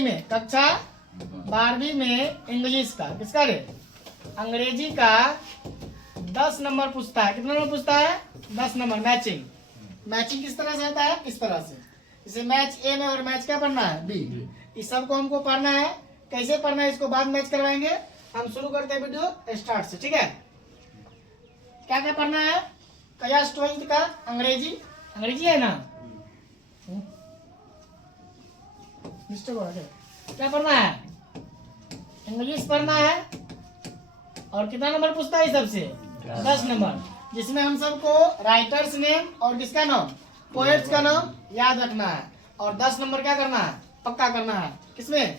में कक्षा 12वीं में इंग्लिश का किसका रे अंग्रेजी का 10 नंबर पूछता है। कितना नंबर पूछता है? 10 नंबर। मैचिंग किस तरह से होता है? इस तरह से। इसे मैच ए में और मैच क्या पढ़ना है? बी। इस सब को हमको पढ़ना है। कैसे पढ़ना है इसको बाद मैच करवाएंगे। हम शुरू करते हैं वीडियो स्टार्ट से। ठीक है, क्या क्या पढ़ना है? क्लास 12 का अंग्रेजी है ना? क्या पढ़ना है? इंग्लिश पढ़ना है। और कितना नंबर पूछता है सबसे? 10 नंबर, जिसमें हम सबको राइटर्स नेम और किसका नाम, पोएट्स का नाम याद रखना है। और 10 नंबर क्या करना है? पक्का करना है। किसमें?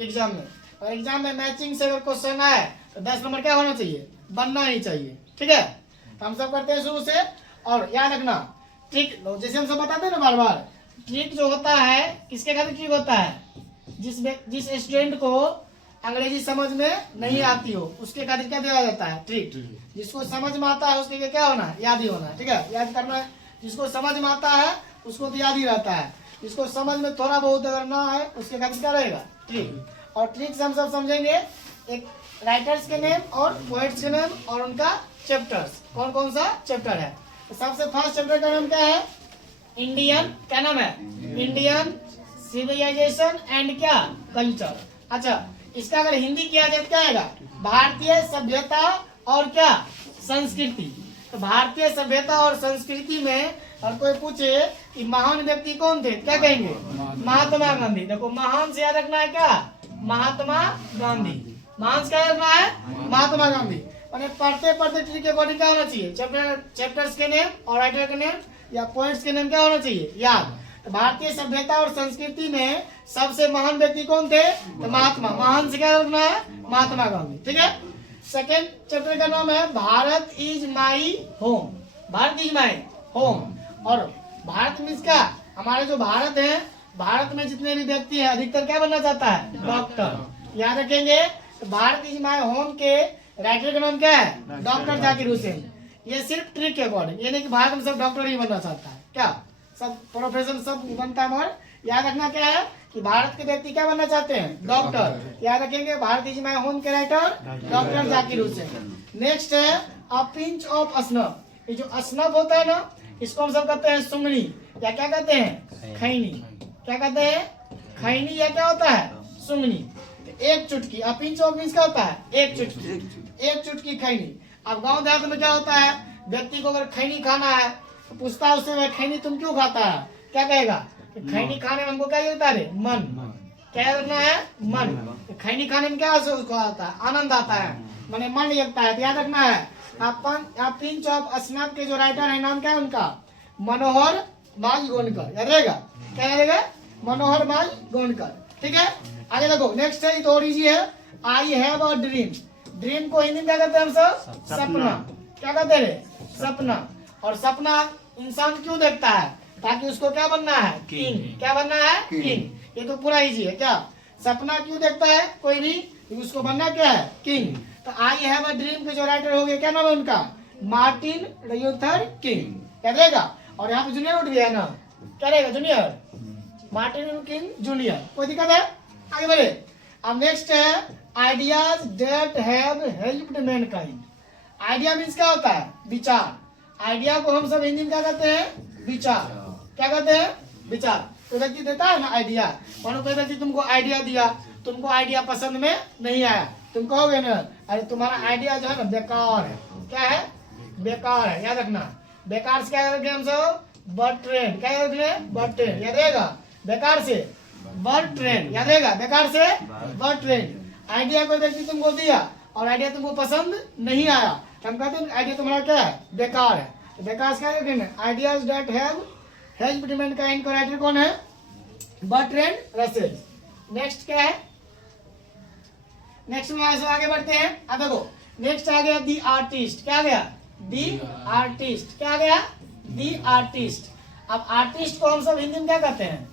एग्जाम में। और एग्जाम में मैचिंग से अगर क्वेश्चन आए तो 10 नंबर क्या होना चाहिए? बनना ही चाहिए। ठीक है, तो हम सब करते हैं शुरू से। और याद रखना ट्रिक, जैसे हम सब बताते हैं ना बार बार, ट्रिक जो होता है किसके खातिर ट्रिक होता है? जिस स्टूडेंट को अंग्रेजी समझ में नहीं आती हो उसके खातिर क्या दिया जाता है? ट्रिक। जिसको समझ में आता है उसके लिए क्या होना है? याद ही होना है। ठीक है, याद करना है। जिसको समझ में आता है उसको तो याद ही रहता है। जिसको समझ में थोड़ा बहुत अगर ना आए उसके खातिर क्या रहेगा? ट्रिक। और ट्रिक से हम सब समझेंगे एक राइटर्स के नेम और पोएट्स के नेम और उनका चैप्टर्स। कौन कौन सा चैप्टर है? तो सबसे फर्स्ट चैप्टर का नाम क्या है? इंडियन, क्या नाम है? इंडियन सिविलाइजेशन एंड क्या कल्चर। अच्छा, इसका अगर हिंदी किया जाए तो क्या आएगा? भारतीय सभ्यता और क्या संस्कृति। तो भारतीय सभ्यता और संस्कृति में और कोई पूछे कि महान व्यक्ति कौन थे, क्या कहेंगे? महात्मा गांधी। देखो, महान से याद रखना है क्या? महात्मा गांधी। महान से क्या रखना है? महात्मा गांधी। पढ़ते पढ़ते ट्री के अकॉर्डिंग क्या होना चाहिए? चैप्टर्स के नेम और राइटर के नेम या पोएट्स के नेम क्या होना चाहिए? याद। तो भारतीय सभ्यता और संस्कृति में सबसे महान व्यक्ति कौन थे? तो महात्मा। महान से क्या रखना है? महात्मा गांधी। ठीक है, सेकेंड चैप्टर का नाम है Bharat is my home. Bharat is my home. और भारत मीन्स क्या? हमारे जो भारत है, भारत में जितने भी व्यक्ति हैं अधिकतर क्या बनना चाहता है? डॉक्टर। याद रखेंगे, तो भारत इज माई होम के राइटर का नाम क्या है? डॉक्टर जाकिर हुसैन। ये सिर्फ ट्रिक के अकॉर्डिंग, ये नहीं कि भारत में सब डॉक्टर ही बनना चाहता है। क्या सब प्रोफेशन सब बनता है, मगर याद रखना क्या है कि भारत के व्यक्ति क्या बनना चाहते हैं? डॉक्टर। याद रखेंगे, भारत इज माई होम के writer doctor Zakir Hussain. Next है अ पिंच ऑफ असनफ। ये जो असनफ होता है ना, इसको हम सब कहते हैं सुंगनी या क्या कहते हैं? खैनी। क्या कहते हैं? खैनी या क्या होता है? सुंगनी। एक चुटकी। अ पिंच ऑफ मीन्स क्या होता है? एक चुटकी। एक चुटकी खैनी। अब गांव देहात में क्या होता है? व्यक्ति को अगर खैनी खाना है तो पूछता है उससे, खैनी तुम क्यों खाता है? क्या कहेगा? खैनी खाने में हमको क्या लगता है? मन। क्या लगना है? मन। खैनी खाने में क्या उसको आता है? आनंद आता है, मैंने मन लगता है। तो याद रखना है पिंच ऑफ असनफ के जो राइटर है नाम क्या है उनका? मनोहर माल गोनकर। याद रहेगा? क्या रहेगा? मनोहर माल गोनकर। ठीक है, आगे देखो। नेक्स्ट है, तो और इजी है। I have a dream. Dream को हिंदी में क्या कहते हैं हम सब? सपना। क्या कहते हैं? सपना। और सपना इंसान क्यों देखता है? ताकि उसको क्या बनना है? किंग। क्या बनना है? किंग। ये तो पूरा इजी है। क्या सपना क्यों देखता है कोई भी? उसको बनना क्या है? किंग। तो आई हैव अ ड्रीम के जो राइटर हो गए क्या नाम है उनका? Martin Luther king. क्या रहेगा? और यहाँ पे जूनियर उठ गया ना, क्या रहेगा? Junior, Martin king junior. कोई दिक्कत है? आगे बढ़े। अब नेक्स्ट है ideas that have helped Mankind. Idea means क्या होता है? विचार। आइडिया को हम सब हिंदी में क्या कहते हैं? विचार। क्या कहते हैं? विचार। कोई व्यक्ति देता है ना आइडिया, मानो कोई व्यक्ति तुमको आइडिया दिया, तुमको आइडिया पसंद में नहीं आया, तुम कहोगे ना अरे तुम्हारा आइडिया जो है ना बेकार है। क्या है? बेकार है। याद रखना, बेकार से क्या रखें हम सब? Bird train. क्या याद रखना? Bird train. याद रहेगा? बेकार से बर्ड ट्रेन। याद रहेगा? बेकार से बर्ड ट्रेन। आइडिया कोई व्यक्ति तुमको दिया और आइडिया तुमको पसंद नहीं आया, हम कहते हैं आइडिया तुम्हारा क्या है? बेकार है। तो बेकार क्या रखेंगे? Ideas that have helped Mankind का राइटर कौन है? Bertrand Russell. नेक्स्ट क्या है? नेक्स्ट में आगे बढ़ते हैं। अब देखो, नेक्स्ट आ गया दी आर्टिस्ट। क्या आ गया? The artist. क्या आ गया? The artist. अब आर्टिस्ट को हम सब हिंदी में क्या कहते हैं?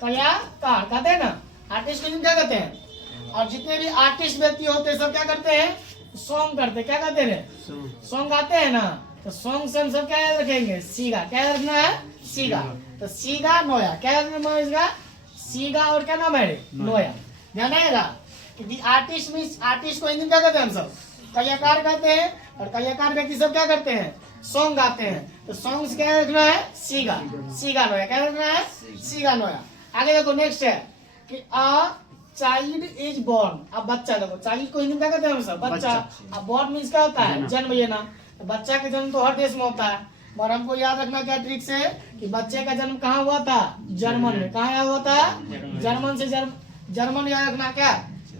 कलाकार कहते हैं ना। आर्टिस्ट को हिंदी में क्या कहते हैं? और जितने भी आर्टिस्ट व्यक्ति होते हैं सब क्या करते हैं? सॉन्ग करते। क्या कहते हैं? सॉन्ग गाते हैं ना। तो सॉन्ग से हम सब क्या याद रखेंगे? सीगा। क्या रखना है? सीगा। तो सीगा नोया। क्या रखना है इसका? सीगा और क्या नाम है नोया। ध्यान आएगा कि दी आर्टिस्ट मीन्स आर्टिस्ट को हिंदी में क्या कहते हैं हम सब कलाकार कहते हैं, और कलाकार व्यक्ति सब क्या करते हैं सॉन्ग गाते हैं। तो सॉन्ग्स क्या रखना है सीगा, सीगा नोया क्या रखना है सीगा नोया। आगे देखो नेक्स्ट है कि अ चाइल्ड इज बोर्न। अब बच्चा देखो चाइल्ड को हिंदी में क्या कहते हैं हम सब बच्चा। अब बोर्न मीन्स क्या होता है जन्म लेना। तो बच्चा का जन्म तो हर देश में होता है, और हमको याद रखना क्या ट्रिक्स है कि बच्चे का जन्म कहाँ हुआ था जर्मन में। कहाँ हुआ था जर्मन से जर्मन याद रखना। क्या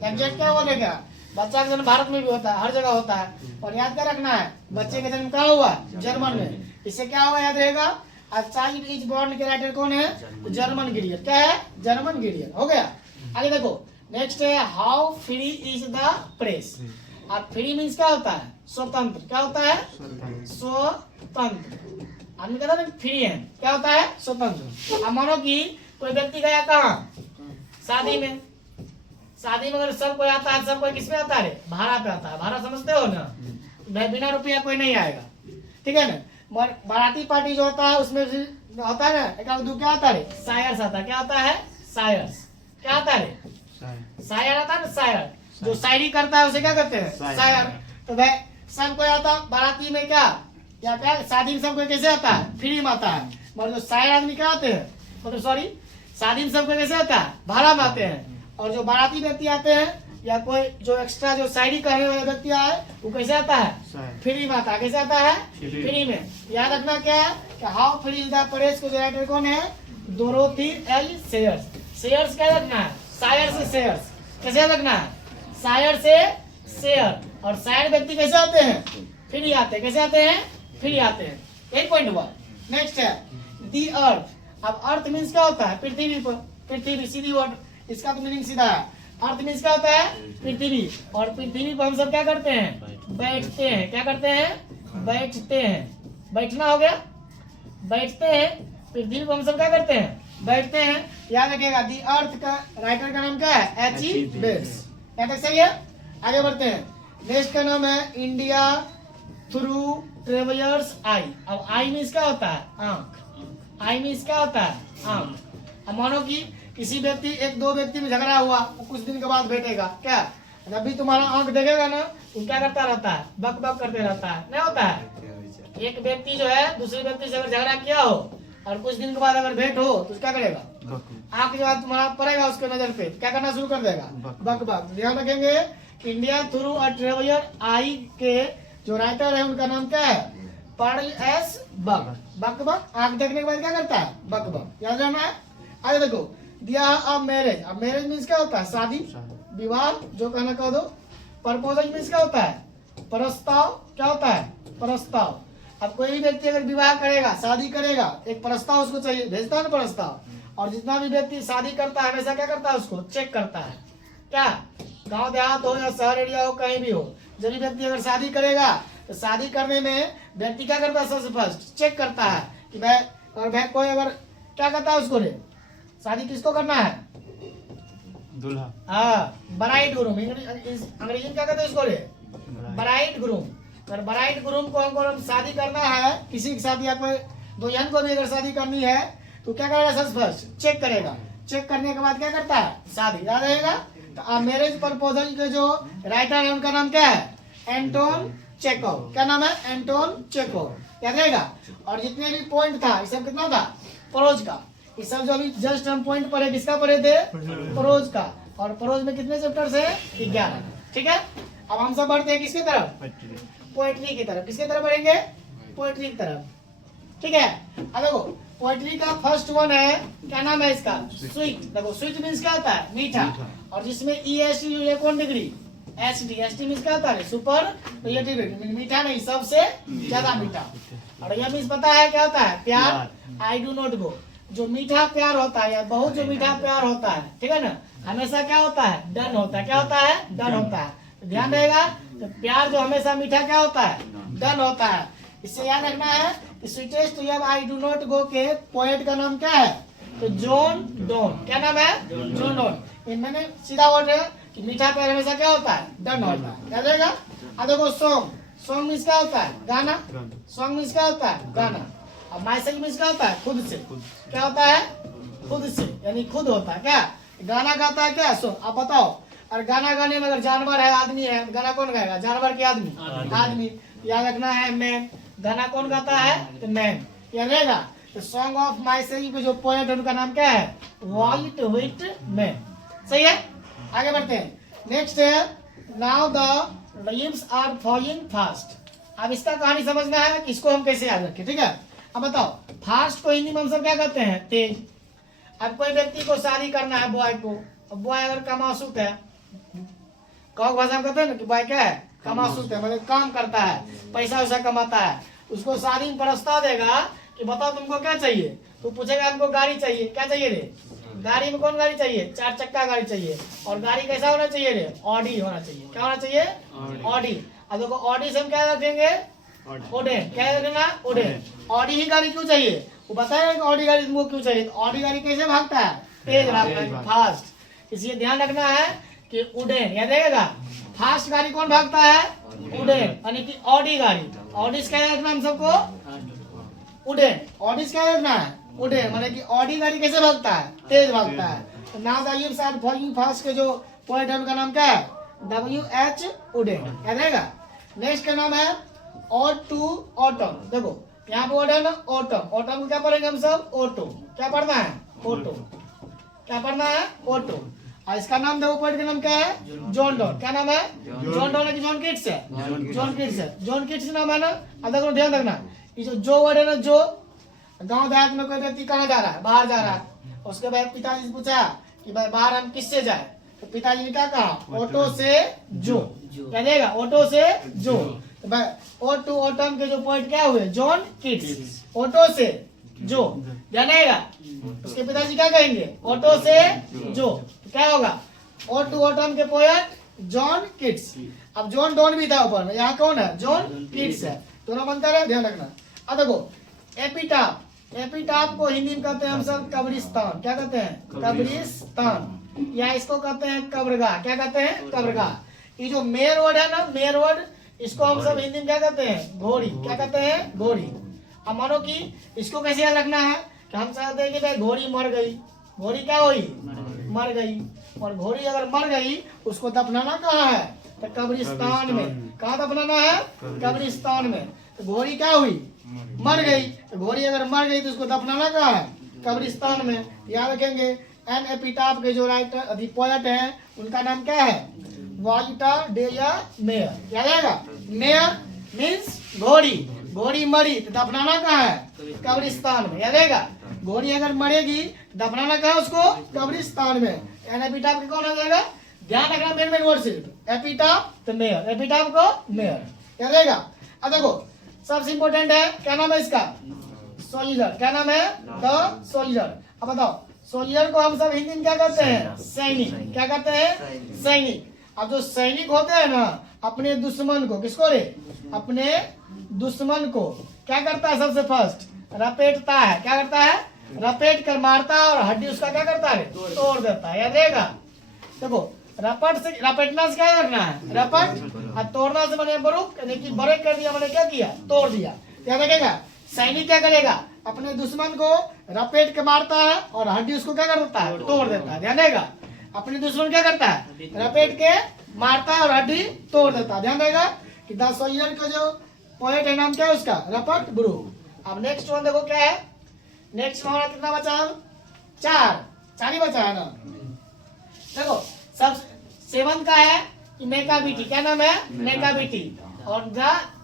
एग्जैक्ट क्या बोलेगा बच्चा का जन्म भारत में भी होता है, हर जगह होता है, और याद क्या रखना है बच्चे का जन्म कहाँ हुआ जर्मन में। इससे क्या हुआ याद रहेगा। अब चाइल्ड इज बोर्न के राइटर कौन है तो जर्मन गिरियर। क्या है जर्मन गिरियर हो गया। आगे देखो नेक्स्ट है how free is the press. अब फ्री मीन्स क्या होता है स्वतंत्र। क्या होता है स्वतंत्र। आदमी कहता है फ्री है क्या होता है स्वतंत्र। अब मानो कि कोई व्यक्ति गया कहाँ शादी में, शादी में अगर सब कोई आता है, सब कोई किस पे आता है भाड़ा पे आता है। भाड़ा समझते हो ना, बिना रुपया कोई नहीं आएगा, ठीक है ना। बाराती पार्टी जो होता है उसमें होता है ना एक दो क्या आता है शायर्स आता है। क्या आता है शायर्स। क्या आता है शायर आता है ना, शायर जो शायरी करता है उसे क्या कहते हैं शायर। तो भाई सब कोई आता बाराती में क्या या क्या शादी में सब कोई कैसे आता है फ्री में आता है, मगर जो शायर आदमी क्या आते हैं मतलब सॉरी शादी में सब कोई कैसे आता है भाड़ा में आते हैं। और जो बाराती व्यक्ति आते हैं या कोई जो एक्स्ट्रा जो शायरी करने वाला व्यक्ति आए वो कैसे आता है फ्री में आता है। कैसे आता है फ्री में। याद रखना क्या है कि how free is the press को जो राइटर कौन है डोरोथी एल सेयर्स। सेयर्स क्या रखना है शायर से शेयर्स। कैसे रखना है शायर से शेयर। और शायर व्यक्ति कैसे आते हैं फ्री आते हैं। कैसे आते हैं फ्री आते हैं। एक पॉइंट हुआ। नेक्स्ट है दी अर्थ। अब अर्थ मीन्स क्या होता है पृथ्वी पर, पृथ्वी सीधी वर्ड इसका तो मीनिंग सीधा है। अर्थ मीन्स क्या होता है पृथ्वी, और पृथ्वी पर हम सब क्या करते हैं बैठते हैं। क्या करते हैं बैठते हैं। बैठना हो गया बैठते हैं। पृथ्वी पर हम सब क्या करते हैं बैठते हैं। याद रखिएगा दी अर्थ का राइटर का नाम क्या है H.E. बेल्स। क्या तक सही है। आगे बढ़ते हैं। नेक्स्ट का नाम है इंडिया थ्रू ट्रेवलर्स आई। अब आई मीन्स क्या होता है आंख। आई मीन्स क्या होता है आंख। अब मानो कि किसी व्यक्ति एक दो व्यक्ति में झगड़ा हुआ वो कुछ दिन के बाद बैठेगा क्या अभी तुम्हारा आंख देखेगा ना वो क्या करता रहता है बक बक करते रहता है। नहीं होता है एक व्यक्ति जो है दूसरे व्यक्ति से अगर झगड़ा किया हो और कुछ दिन के बाद अगर भेंट हो तो क्या करेगा आंख जो तुम्हारा पड़ेगा उसके नजर पे क्या करना शुरू कर देगा बक बक। ध्यान रखेंगे इंडिया थ्रू अ ट्रेवलर आई के जो राइटर है उनका नाम क्या है पर्ल एस बक। बक बक आंख देखने के बाद क्या करता है बक बक। याद रखना है। आगे देखो दिया अब मैरिज। अब मैरिज मीन्स क्या होता है शादी विवाह जो कहना कह दो। प्रपोजल मीन्स क्या होता है प्रस्ताव। क्या होता है प्रस्ताव। अब कोई भी व्यक्ति अगर विवाह करेगा शादी करेगा एक प्रस्ताव उसको चाहिए भेजता है ना प्रस्ताव। और जितना भी व्यक्ति शादी करता है हमेशा क्या करता है उसको चेक करता है। क्या गांव देहात हो या शहर एरिया हो कहीं भी हो जब भी व्यक्ति अगर शादी करेगा तो शादी करने में व्यक्ति क्या करता है सबसे फर्स्ट चेक करता है कि भाई कोई अगर क्या करता है उसको रे शादी किसको करना है दूल्हा। हाँ ब्राइड ग्रूम अंग्रेजी में क्या कहते हैं इसको रे ब्राइड ग्रूम। अगर ब्राइड ग्रूम को हम शादी करना है किसी के साथ या कोई दो जन को भी अगर शादी करनी है तो क्या करेगा सबसे फर्स्ट चेक करेगा। चेक करने के बाद क्या करता है शादी। याद रहेगा। तो मैरिज प्रपोजल के जो राइटर है उनका नाम क्या है एंटोन चेकोव। क्या नाम है एंटोन चेकोव। याद रहेगा। और जितने भी पॉइंट था ये सब कितना था प्रोज का। ये सब जो अभी जस्ट हम पॉइंट पढ़े किसका पढ़े थे प्रोज का। और प्रोज में कितने चैप्टर्स है 11। ठीक है। अब हम सब बढ़ते हैं किसकी तरफ पोएट्री की तरफ। किसकी तरफ बढ़ेंगे पोएट्री की तरफ। ठीक है। अब देखो पोएट्री का फर्स्ट वन है क्या नाम है इसका स्वीट। देखो स्वीट मीन्स क्या होता है मीठा। और जिसमें EST कौन डिग्री ST मीन्स क्या होता है सुपर मीठा नहीं सबसे ज्यादा मीठा। और यह मीन्स पता है क्या होता है प्यार आई डू नॉट गो। जो मीठा प्यार होता है या बहुत जो मीठा प्यार होता है ठीक है ना हमेशा क्या होता है डन होता है। क्या होता है डन होता है। तो ध्यान रहेगा तो प्यार जो हमेशा मीठा क्या होता है डन होता है। इससे याद रखना है कि sweetest love I do not go के पोएट का नाम क्या है तो जॉन डोन। क्या नाम है जॉन डोन। मैंने सीधा वर्ड है कि मीठा प्यार हमेशा क्या होता है डन होता है। याद रहेगा। अब देखो सॉन्ग। सॉन्ग मीन्स क्या होता है गाना। सॉन्ग मीन्स क्या होता है गाना। अब मैसेज मीन्स क्या होता है खुद से। क्या होता है खुद से, यानी खुद होता है क्या? गाना गाता है क्या? सो आप बताओ, और गाना गाने में अगर जानवर है आदमी है, गाना कौन गाएगा? जानवर के आदमी? आदमी। याद रखना है मैन। गाना कौन गाता है? तो मैन। याद रहेगा। तो सॉन्ग ऑफ माई सेइंग के जो पोएट है उनका नाम क्या है? White Whitman. सही है। आगे बढ़ते हैं। नेक्स्ट है now the leaves are falling fast. अब इसका कहानी समझना है कि इसको हम कैसे याद रखें। ठीक है। अब बताओ, फास्ट को हिंदी में हम सब क्या कहते हैं? तेज। अब कोई व्यक्ति को शादी करना है, बॉय को, बॉय अगर कमासुत है, कौन भाषा में कहते हैं ना कि बॉय क्या है? कमासुत है, मतलब काम करता है, पैसा वैसा कमाता है। उसको शादी में प्रस्ताव देगा कि बताओ तुमको क्या चाहिए, तो पूछेगा हमको गाड़ी चाहिए। क्या चाहिए रे? गाड़ी में कौन गाड़ी चाहिए? 4 चक्का गाड़ी चाहिए। और गाड़ी कैसा होना चाहिए रे? ऑडी होना चाहिए। क्या होना चाहिए? ऑडी। अब देखो ऑडी से हम क्या रखेंगे? ओडेन। क्या रखना? ओडेन। ऑडी ही गाड़ी क्यों चाहिए? वो बताएगा कि ऑडी गाड़ी तुमको क्यों चाहिए। तो ऑडी गाड़ी कैसे भागता है? तेज भागता है, फास्ट। इसलिए ध्यान रखना है कि उडेन। याद रहेगा। फास्ट गाड़ी कौन भागता है? उडेन, यानी कि ऑडी गाड़ी। ऑडी क्या रखना हम सबको? उडेन। ऑडी क्या रखना है? उडेन, माने कि ऑडी गाड़ी कैसे भागता है? तेज भागता है। Now the leaves are falling fast के जो पोएट है उनका नाम क्या है? W.H. उडेन। याद रहेगा। नेक्स्ट का नाम है ऑड टू ऑटम। देखो यहाँ पे वर्ड है ना ऑटम। ऑटम को क्या पढ़ेंगे हम सब? ऑटो। क्या पढ़ना है? ऑटो। क्या पढ़ना है? ऑटो। और इसका नाम देखो, पोएट का नाम क्या है? John Donne. क्या नाम है? जॉन डॉन है कि जॉन किट्स है? जॉन किट्स है। जॉन किट्स नाम है ना। अब देखो ध्यान रखना, ये जो वर्ड है ना, जो गांव देहात में कोई व्यक्ति कहाँ जा रहा है? बाहर जा रहा है। उसके बाद पिताजी से पूछा कि भाई बाहर हम किससे जाए, तो पिताजी ने क्या कहा? ऑटो से जो। क्या देगा? ऑटो से जो। तो भाई ऑड टू ऑटम के जो पोएट क्या हुए? John Keats. ऑटो से जो, जानेगा। उसके पिताजी क्या कहेंगे? ऑटो से जो। तो क्या होगा? ऑड टू ऑटम के पोएट जॉन किट्स। अब जॉन डॉन भी था ऊपर में, यहाँ कौन है? जॉन किट्स है। दोनों बनता रहे, ध्यान रखना। अब देखो एपिटाफ। एपिटाफ को हिंदी में कहते हैं हम सब कब्रिस्तान। क्या कहते हैं? कब्रिस्तान। या इसको कहते हैं कब्रगाह। क्या कहते हैं? कब्रगाह। ये जो मेयर वर्ड है ना, मेयर वर्ड, इसको हम सब हिंदी में क्या कहते हैं? घोड़ी। क्या कहते हैं? घोड़ी। अब मानो कि इसको कैसे याद रखना है कि हम चाहते हैं कि भाई घोड़ी मर गई। घोड़ी क्या हुई? मर गई। और घोड़ी अगर मर गई उसको दफनाना कहाँ है? तो कब्रिस्तान में। कहाँ दफनाना है? कब्रिस्तान में। तो घोड़ी क्या हुई? मर गई। तो घोड़ी अगर मर गई तो उसको दफनाना कहाँ है? कब्रिस्तान में। याद रखेंगे। एन एपिटाफ के जो राइटर अभी पोएट हैं उनका नाम क्या है? वाल्टर डेया मेयर। याद आएगा। मेयर मीन्स घोड़ी। घोड़ी मरी तो दफनाना कहाँ है? कब्रिस्तान में। याद आएगा। घोड़ी अगर मरेगी दफनाना कहाँ है उसको? कब्रिस्तान में। एन एपिटाफ के कौन आ जाएगा? ध्यान रखना मेन मेन वर्ड सिर्फ। एपिटाफ तो मेयर। एपिटाफ को मेयर। याद आएगा। अब देखो सबसे इंपोर्टेंट है, क्या नाम है इसका? सोल्जर। क्या नाम है? The soldier. अब बताओ सोल्जर को हम सब हिंदी में क्या कहते हैं? सैनिक। क्या कहते हैं? सैनिक। अब जो सैनिक होते हैं ना, अपने दुश्मन को, किसको रे? अपने दुश्मन को क्या करता है? सबसे फर्स्ट रपेटता है। क्या करता है? रपेट कर मारता है और हड्डी उसका क्या करता है? तोड़ देता है। याद रहेगा। देखो रपट से, रपेटना से क्या रखना है? रपट। और तोड़ना से मैंने बरुक, यानी कि ब्रेक कर दिया, मैंने क्या किया? तोड़ दिया। याद रखेगा। सैनिक क्या करेगा? अपने दुश्मन को रपेट के मारता है और हड्डी उसको क्या कर देता है? तोड़ देता है। ध्यान रहेगा। अपने दुश्मन क्या करता है? रपेट के मारता है और हड्डी तोड़ देता है। ध्यान रहेगा कि द सोल्जर का जो पोएट है नाम क्या है उसका? रपट ब्रूक। अब नेक्स्ट वन देखो क्या है। नेक्स्ट हमारा कितना बचा? चार ही बचा है ना। देखो सब सेवन का है मेका बीटी। क्या नाम है? Macavity. और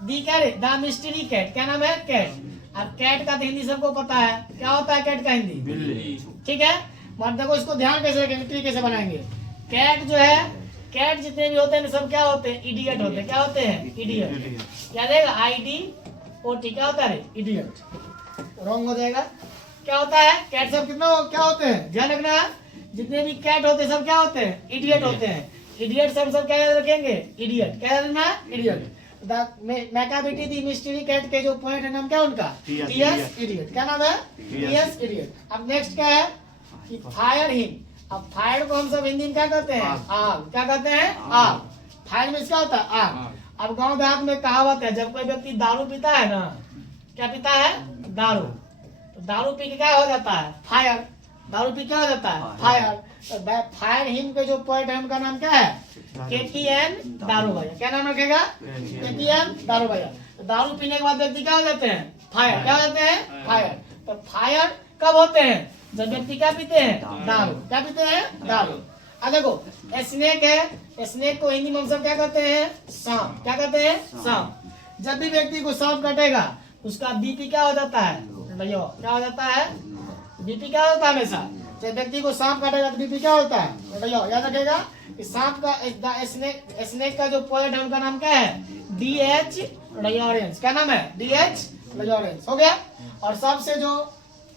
दी क्या है? The mystery cat. क्या नाम है? कैट। अब कैट का तो हिंदी सबको पता है। क्या होता है कैट का हिंदी? बिल्ली। ठीक है। मत देखो इसको ध्यान कैसे रखेंगे, ट्री कैसे बनाएंगे। कैट जो है, कैट जितने भी होते हैं सब क्या होते हैं? इडियट होते हैं। क्या होते हैं? इडियट। क्या देगा? IDOT। क्या होता है? इडियट। रॉन्ग हो जाएगा। क्या होता है? कैट सब कितना क्या होते हैं? ध्यान रखना। जितने भी कैट होते हैं सब क्या होते हैं? इडियट होते हैं। इडियट से हम सब क्या याद रखेंगे? इडियट। क्या याद रखना? Eliot. Macavity the mystery cat के जो पॉइंट है नाम क्या उनका? T S Eliot. क्या नाम है? TS idiot. अब नेक्स्ट क्या है कि फायर हिम। अब फायर को हम सब हिंदी में क्या कहते हैं? आग। क्या कहते हैं? आग। फायर में क्या होता है? आग। अब गांव देहात में कहावत है, जब कोई व्यक्ति दारू पीता है ना, क्या पीता है? दारू। तो दारू पी के क्या हो जाता है? फायर। दारू पी क्या हो जाता है? फायर। तो फायर हिम के जो पोएट है उनका नाम क्या है? KTN दारू भैया। क्या नाम रखेगा? KTN दारू भैया। तो दारू पीने के बाद व्यक्ति क्या हो जाते हैं? फायर। क्या हो जाते हैं? फायर। तो फायर कब होते हैं? जब व्यक्ति क्या पीते हैं? दारू। क्या पीते हैं? दारू। अब देखो स्नेक है, स्नेक को हिंदी में हम सब क्या कहते हैं? सांप। क्या कहते हैं? सांप। जब भी व्यक्ति को सांप काटेगा उसका बीपी क्या हो जाता है भैया? क्या हो जाता है? बीपी क्या होता है? हमेशा जब व्यक्ति को सांप काटेगा तो बीपी क्या होता है भैया? याद रखेगा कि सांप का स्नेक का जो पोएट है उनका नाम क्या है? DH Lawrence. क्या नाम है? DH Lawrence. हो गया। और सबसे जो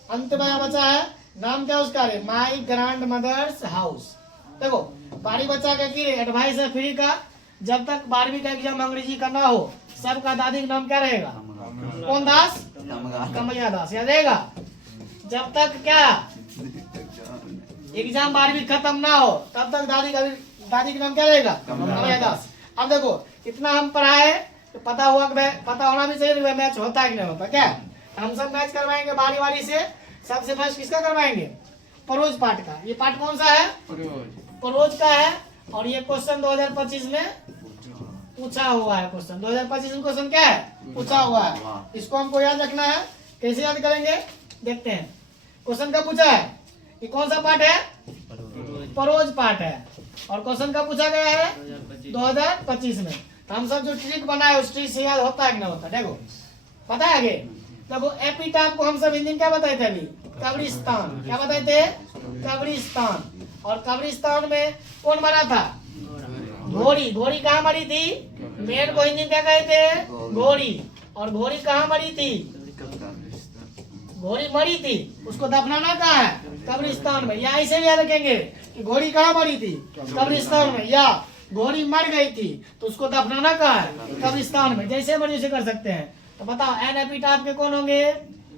अंत में बचा है नाम क्या उसका? My grandmother's house. देखो बारी बच्चा का की एडवाइस है फ्री का, जब तक 12वीं का एग्जाम अंग्रेजी का ना हो सबका दादी का नाम क्या रहेगा? कौन दास? कमैया दास। याद रहेगा। जब तक क्या एग्जाम 12वीं खत्म ना हो तब तक दादी का नाम क्या रहेगा? कमैया दास। अब देखो इतना हम पढ़ाए तो पता होना भी चाहिए मैच होता है कि नहीं होता। क्या हम सब मैच करवाएंगे बारी बारी से। सबसे फर्स्ट किसका करवाएंगे? परोज पाठ का। ये पाठ कौन सा है? परोज का है। और ये क्वेश्चन 2025 में पूछा हुआ है। क्वेश्चन 2025 में क्वेश्चन क्या है? पूछा हुआ है। इसको हमको याद रखना है। कैसे याद करेंगे देखते हैं। क्वेश्चन का पूछा है ये कौन सा पाठ है? परोज पाठ है। और क्वेश्चन का पूछा गया है 2025 में। तो हम सब जो ट्रिक बनाए उस ट्रिक से याद होता है कि नहीं होता? देखो पता है आगे। देखो एपिटाफ को हम सब हिंदी में क्या बताए थे अभी? कब्रिस्तान। क्या बताए थे? कब्रिस्तान। और कब्रिस्तान में कौन मरा था? घोड़ी। घोड़ी कहाँ मरी थी? मेन को हिंदी में क्या कहते हैं? घोड़ी। और घोड़ी कहाँ मरी थी? घोड़ी मरी थी, उसको दफनाना कहाँ है? कब्रिस्तान में। या ऐसे भी याद रखेंगे कि घोड़ी कहाँ मरी थी? कब्रिस्तान में। या घोड़ी मर गई थी तो उसको दफनाना कहाँ है? कब्रिस्तान में। जैसे मर्जी से कर सकते हैं। तो बताओ एन एपिटाफ के कौन होंगे?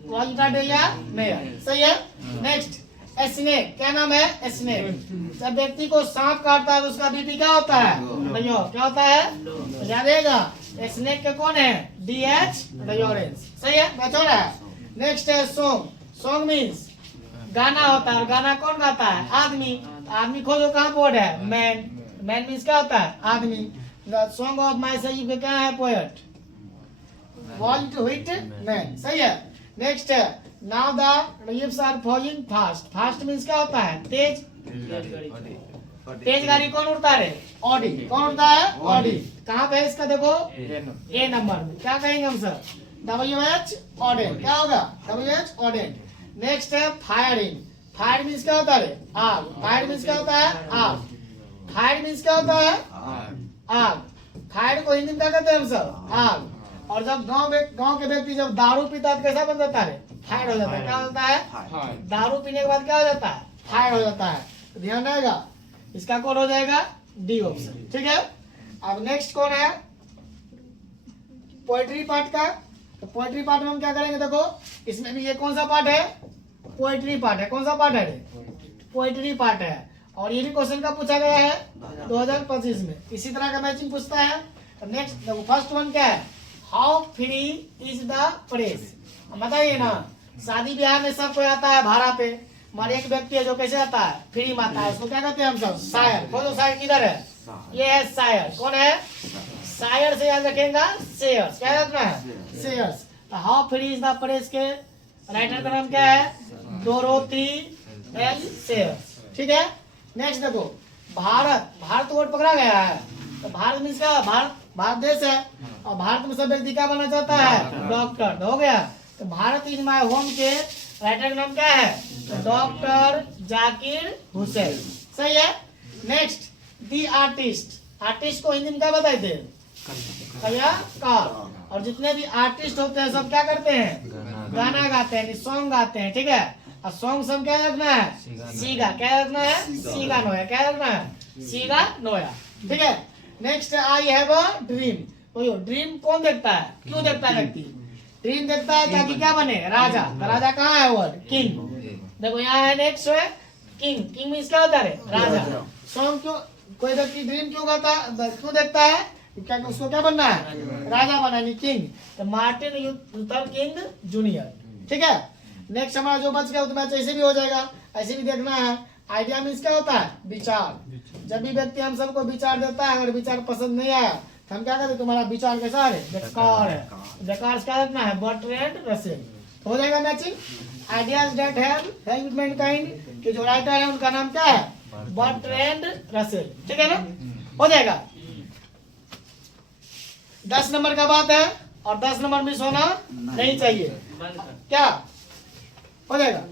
या मेयर। सही है। Next snake. क्या नाम है? स्नेक। जब व्यक्ति को सांप काटता है तो उसका बीपी क्या होता है भैया? क्या होता है? तो याद रहेगा स्नेक के कौन है? DH Lawrence. सही है। मैं छोड़ रहा है। नेक्स्ट है सॉन्ग। सॉन्ग मीन्स गाना होता है। और गाना कौन गाता है? आदमी। आदमी खोजो कहाँ बोर्ड है? मैन। मैन मीन्स क्या होता है? आदमी। द सॉन्ग ऑफ माई सईद का क्या है? Poet want to hit man. सही है। नेक्स्ट है now the leaves are falling fast. Fast means क्या होता है? तेज। तेज गाड़ी कौन उड़ता है? ऑडी। कौन उड़ता है? ऑडी। कहाँ पे है इसका? देखो A नंबर में। क्या कहेंगे हम सर? WH ऑडेंट। क्या होगा? WH ऑडेंट। नेक्स्ट है फायरिंग। फायर मीन्स क्या होता है? आग। फायर मीन्स क्या होता है? आग। फायर मीन्स क्या होता है? आग। फायर को हिंदी में क्या कहते हैं हम सब? आग। और जब गांव के व्यक्ति जब दारू पीता है तो कैसा बन जाता है? फायर हो जाता है। क्या होता है? दारू पीने के बाद क्या हो जाता है? फायर हो जाता है। तो ध्यान रहेगा इसका कौन हो जाएगा? D option. ठीक है। अब नेक्स्ट कौन है? पोएट्री पार्ट का। तो पोएट्री पार्ट में हम क्या करेंगे? देखो इसमें भी ये कौन सा पार्ट है? पोएट्री पार्ट है। कौन सा पार्ट है? पोएट्री पार्ट है। और ये भी क्वेश्चन का पूछा गया है 2025 में। इसी तरह का मैचिंग पूछता है। नेक्स्ट देखो फर्स्ट वन क्या है? How free is the press. बताइए ना, शादी ब्याह में सबको आता है भाड़ा पे, मगर एक व्यक्ति है जो कैसे आता है? फ्री में आता है। उसको क्या कहते हैं हम सब? शायर। खोजो शायर किधर है? ये है शायर। कौन है? शायर से याद रखेगा शेयर्स। क्या रखना है? Shares. How free is the press के राइटर का नाम क्या है? Dorothy L shares. ठीक है। नेक्स्ट देखो भारत। भारत वर्ड पकड़ा गया है। तो भारत मीन्स क्या? भारत देश है। और भारत में सब व्यक्ति क्या बनना चाहता है? डॉक्टर। हो गया। तो भारत इज माय होम के राइटर का नाम क्या है? डॉक्टर जाकिर हुसैन। सही है। Next the artist. आर्टिस्ट को हिंदी में क्या बताए थे? कलाकार। और जितने भी आर्टिस्ट होते हैं सब क्या करते हैं? गाना गाते हैं, सॉन्ग गाते हैं। ठीक है। और सॉन्ग सब क्या रखना है? सीगा। क्या रखना है? सीगा नोया। क्या रखना है? सीगा नोया। ठीक है। Next I have a dream. तो ड्रीम कौन देखता है? क्यों देखता है व्यक्ति? ड्रीम देखता है ताकि क्या बने? राजा। तो राजा कहाँ है? Word king. देखो यहाँ है नेक्स्ट है किंग। किंग मीन्स क्या होता है? राजा। सॉन्ग क्यों कोई व्यक्ति ड्रीम क्यों गाता? क्यों देखता है? क्या उसको क्या बनना है? राजा बनना है, किंग। तो मार्टिन लूथर किंग जूनियर। ठीक है। नेक्स्ट हमारा जो बच गया तो मैच ऐसे भी हो जाएगा। ऐसे भी देखना है। आइडिया मीन्स क्या होता है? विचार। जब भी व्यक्ति हम सबको विचार देता है, अगर विचार पसंद नहीं आया तो हम क्या कहते हैं? तुम्हारा विचार कैसा है? बेकार है। बेकार से क्या लिखना है? Bertrand Russell. हो जाएगा matching. Ideas that help Mankind के जो राइटर है उनका नाम क्या है? Bertrand Russell. ठीक है ना? हो जाएगा। 10 नंबर का बात है और 10 नंबर मिस होना नहीं चाहिए। क्या हो जाएगा?